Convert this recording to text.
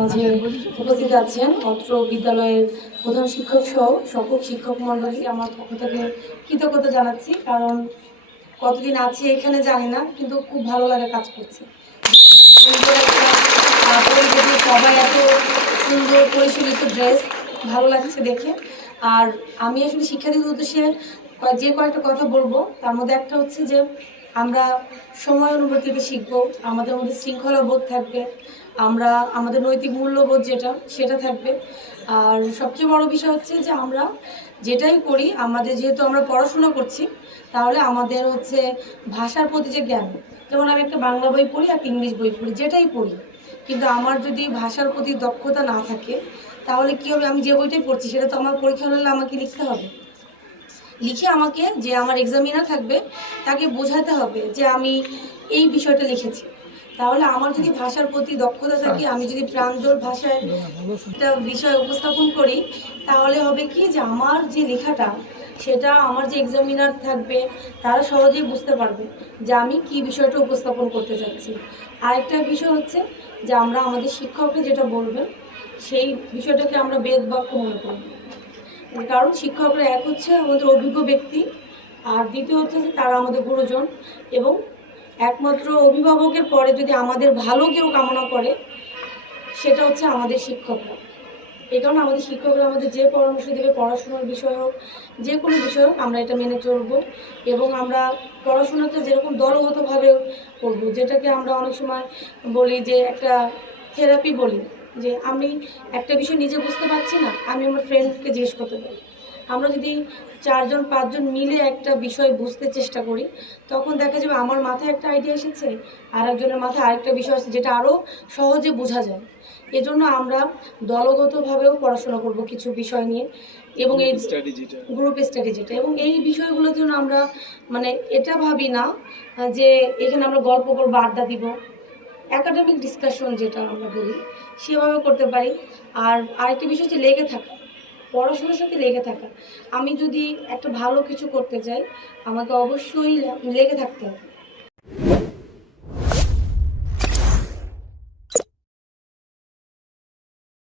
মাঝে উপস্থিত আছেন অত্র বিদ্যালয়ের প্রধান শিক্ষক সহ সকল শিক্ষক মন্ডলী আমার পক্ষ থেকে কৃতজ্ঞতা জানাচ্ছি, কারণ কতদিন আছি এখানে জানি না, কিন্তু খুব ভালো লাগে কাজ করছে। সবাই এত সুন্দর পরিচালিত ড্রেস, ভালো লাগছে দেখে। আর আমি আসলে শিক্ষার্থীদের উদ্দেশ্যে যে কয়েকটা কথা বলব, তার মধ্যে একটা হচ্ছে যে আমরা সময় অনুভূতিতে শিখব, আমাদের মধ্যে শৃঙ্খলা বোধ থাকবে, আমরা, আমাদের নৈতিক মূল্যবোধ যেটা, সেটা থাকবে। আর সবচেয়ে বড় বিষয় হচ্ছে যে আমরা যেটাই করি, আমাদের যেহেতু আমরা পড়াশোনা করছি, তাহলে আমাদের হচ্ছে ভাষার প্রতি যে জ্ঞান, যেমন আমি একটা বাংলা বই পড়ি একটা ইংলিশ বই পড়ি, যেটাই পড়ি, কিন্তু আমার যদি ভাষার প্রতি দক্ষতা না থাকে, তাহলে কী হবে? আমি যে বইটাই পড়ছি, সেটা তো আমার পরীক্ষা হলে আমাকে লিখতে হবে। লিখে আমাকে যে আমার এক্সামিনার থাকবে তাকে বোঝাতে হবে যে আমি এই বিষয়টা লিখেছি। তাহলে আমার যদি ভাষার প্রতি দক্ষতা থাকে আমি যদি প্রাঞ্জল ভাষায় একটা বিষয় উপস্থাপন করি তাহলে হবে কি যে আমার যে লেখাটা সেটা আমার যে এক্সামিনার থাকবে তারা সহজেই বুঝতে পারবে যে আমি কি বিষয়টা উপস্থাপন করতে চাচ্ছি আরেকটা বিষয় হচ্ছে যে আমরা আমাদের শিক্ষককে যেটা বলবেন সেই বিষয়টাকে আমরা বেদ বাক্য মনে করব কারণ শিক্ষকরা এক হচ্ছে আমাদের অভিজ্ঞ ব্যক্তি, আর দ্বিতীয় হচ্ছে যে তারা আমাদের গুরুজন এবং একমাত্র অভিভাবকের পরে যদি আমাদের ভালো কেউ কামনা করে, সেটা হচ্ছে আমাদের শিক্ষকরা। এই কারণে আমাদের শিক্ষকরা আমাদের যে পরামর্শ দেবে, পড়াশোনার বিষয় হোক, যে কোনো বিষয় হোক, আমরা এটা মেনে চলবো এবং আমরা পড়াশোনাটা যেরকম দলগতভাবে করব, যেটাকে আমরা অনেক সময় বলি যে একটা থেরাপি বলি। যে আমি একটা বিষয় নিজে বুঝতে পারছি না আমি আমার ফ্রেন্ডকে জিজ্ঞেস করতে পারি। আমরা যদি চারজন পাঁচজন মিলে একটা বিষয় বুঝতে চেষ্টা করি তখন দেখা যাবে আমার মাথায় একটা আইডিয়া এসেছে আর একজনের মাথায় আরেকটা বিষয় আছে যেটা আরও সহজে বোঝা যায়। এজন্য আমরা দলগতভাবেও পড়াশোনা করব কিছু বিষয় নিয়ে এবং এই গ্রুপ স্টাডি যেটা এবং এই বিষয়গুলোর জন্য আমরা মানে এটা ভাবি না যে এখানে আমরা গল্প করব আড্ডা দিব। একাডেমিক ডিসকাশন যেটা আমরা বলি, সেভাবে করতে পারি। আর আরেকটি বিষয় হচ্ছে লেগে থাকা। পড়াশোনার সাথে লেগে থাকা। আমি যদি একটা ভালো কিছু করতে চাই আমাকে অবশ্যই লেগে থাকতে হবে।